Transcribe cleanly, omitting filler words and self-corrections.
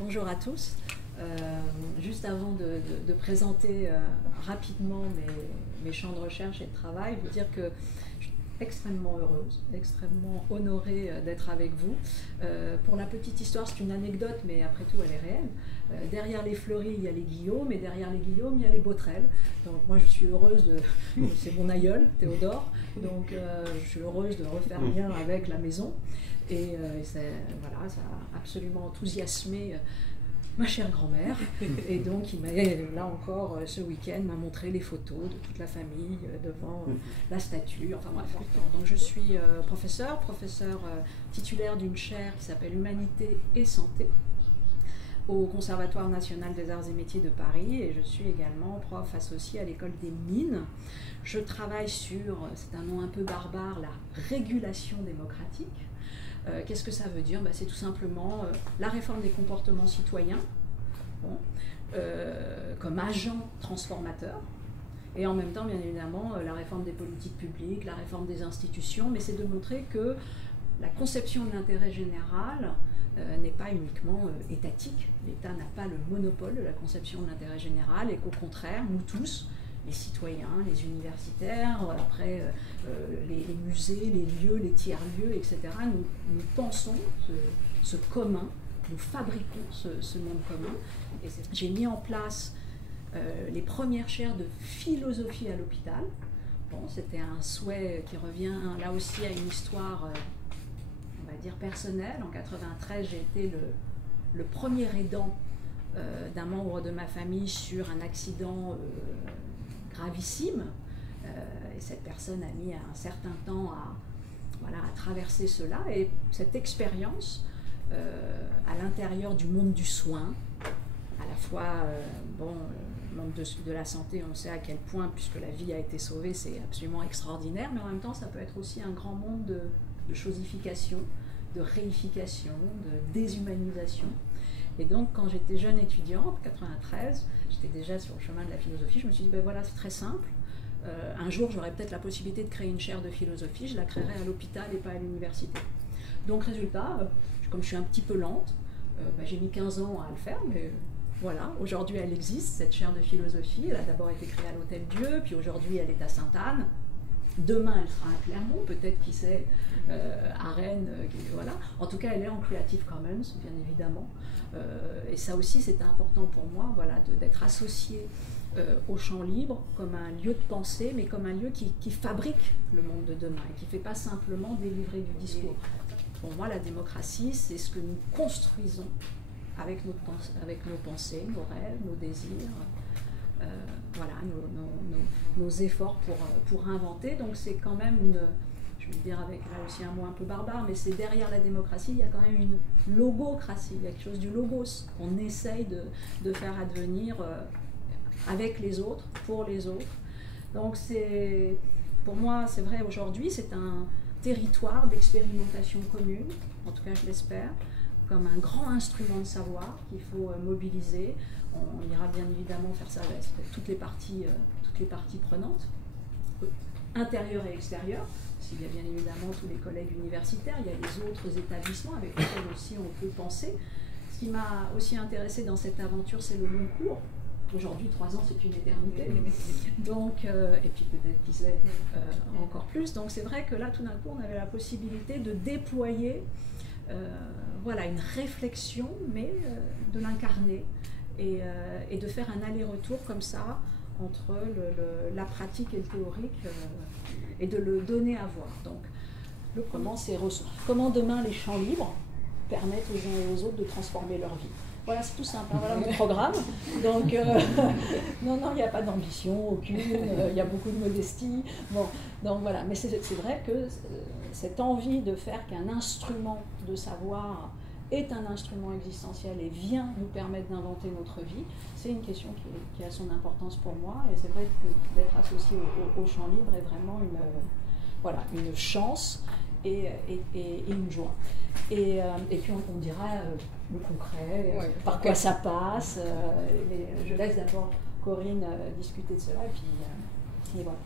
Bonjour à tous. Juste avant de présenter rapidement mes champs de recherche et de travail, vous dire que je suis extrêmement heureuse, extrêmement honorée d'être avec vous. Pour la petite histoire, c'est une anecdote, mais après tout, elle est réelle. Derrière les Fleury, il y a les Guillaume, et derrière les Guillaume, il y a les Botrel. Donc moi, je suis heureuse c'est mon aïeul, Théodore, donc je suis heureuse de refaire lien avec la maison. Et voilà, ça a absolument enthousiasmé ma chère grand-mère. Et donc, il m'a, là encore, ce week-end, m'a montré les photos de toute la famille devant la statue. Enfin bref, donc je suis professeur titulaire d'une chaire qui s'appelle Humanité et Santé au Conservatoire national des arts et métiers de Paris, et je suis également prof associé à l'école des mines. Je travaille sur, c'est un nom un peu barbare, la régulation démocratique. Qu'est-ce que ça veut dire? C'est tout simplement la réforme des comportements citoyens, comme agent transformateur, et en même temps, bien évidemment, la réforme des politiques publiques, la réforme des institutions, mais c'est de montrer que la conception de l'intérêt général n'est pas uniquement étatique. L'État n'a pas le monopole de la conception de l'intérêt général, et qu'au contraire, nous tous, les citoyens, les universitaires, après les musées, les lieux, les tiers-lieux, etc., nous pensons ce commun, nous fabriquons ce monde commun. Et j'ai mis en place les premières chaires de philosophie à l'hôpital. Bon, c'était un souhait qui revient là aussi à une histoire, on va dire, personnelle. En 1993, j'ai été le premier aidant d'un membre de ma famille sur un accident gravissime, et cette personne a mis un certain temps à traverser cela, et cette expérience à l'intérieur du monde du soin, à la fois, le monde de la santé, on sait à quel point, puisque la vie a été sauvée, c'est absolument extraordinaire, mais en même temps ça peut être aussi un grand monde de chosification, de réification, de déshumanisation. Et donc, quand j'étais jeune étudiante, en 1993, j'étais déjà sur le chemin de la philosophie, je me suis dit, voilà, c'est très simple. Un jour, j'aurai peut-être la possibilité de créer une chaire de philosophie, je la créerai à l'hôpital et pas à l'université. Donc, résultat, comme je suis un petit peu lente, j'ai mis 15 ans à le faire, mais voilà, aujourd'hui, elle existe, cette chaire de philosophie. Elle a d'abord été créée à l'Hôtel-Dieu, puis aujourd'hui, elle est à Sainte-Anne. Demain, elle sera à Clermont, peut-être, qui sait, à Rennes, voilà. En tout cas, elle est en Creative Commons, bien évidemment. Et ça aussi, c'était important pour moi, voilà, d'être associée au champ libre comme un lieu de pensée, mais comme un lieu qui fabrique le monde de demain et qui ne fait pas simplement délivrer du discours. Pour moi, la démocratie, c'est ce que nous construisons avec nos pensées, nos rêves, nos désirs. Voilà, nos efforts pour inventer. Donc c'est quand même je vais dire avec là aussi un mot un peu barbare, mais c'est derrière la démocratie, il y a quand même une logocratie, il y a quelque chose du logos qu'on essaye de faire advenir avec les autres, pour les autres. Donc pour moi, c'est vrai, aujourd'hui, c'est un territoire d'expérimentation commune, en tout cas je l'espère, comme un grand instrument de savoir qu'il faut mobiliser. On ira bien évidemment faire ça avec toutes les parties prenantes, intérieures et extérieures. Il y a bien évidemment tous les collègues universitaires, il y a les autres établissements avec lesquels aussi on peut penser. Ce qui m'a aussi intéressé dans cette aventure, c'est le long cours. Aujourd'hui, 3 ans, c'est une éternité. Donc, et puis peut-être qui sait encore plus. Donc c'est vrai que là, tout d'un coup, on avait la possibilité de déployer voilà, une réflexion, mais de l'incarner et de faire un aller-retour comme ça entre la pratique et le théorique et de le donner à voir. Donc, le premier, c'est comment demain les champs libres permettent aux uns et aux autres de transformer leur vie. Voilà, c'est tout simple, hein, voilà mon programme. Donc, non, il n'y a pas d'ambition aucune, il y a beaucoup de modestie. Bon, donc voilà, mais c'est vrai que cette envie de faire qu'un instrument de savoir est un instrument existentiel et vient nous permettre d'inventer notre vie, c'est une question qui a son importance pour moi. Et c'est vrai que d'être associé au champ libre est vraiment une chance et une joie. Et puis on dira le concret, par quoi ça passe. Je laisse d'abord Corinne discuter de cela, et puis voilà.